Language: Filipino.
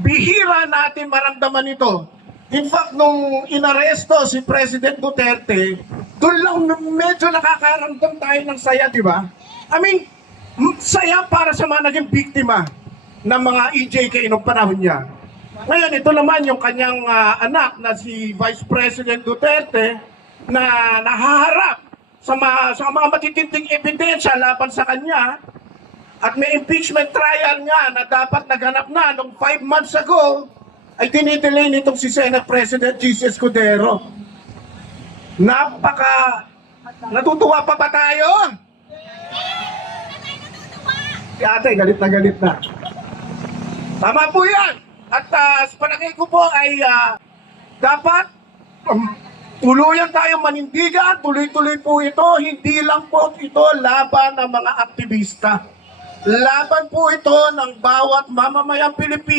Bihira natin maramdaman ito. In fact, nung inaresto si President Duterte, doon lang medyo nakakaramdam tayo ng saya, di ba? I mean, saya para sa mga naging biktima ng mga EJK noong panahon niya. Ngayon, ito naman yung kanyang anak na si Vice President Duterte na nahaharap sa mga matitinding ebidensya laban sa kanya. At may impeachment trial nga na dapat naganap na nung 5 months ago, ay dinidelay nitong si Senate President Jesus Escudero. Natutuwa pa ba tayo? Si ate, galit na. Tama po yan. At sa palagay ko po ay dapat tuluyan tayo manindigan, tuloy-tuloy po ito. Hindi lang po ito laban ng mga aktivista. Laban po ito ng bawat mamamayang Pilipino.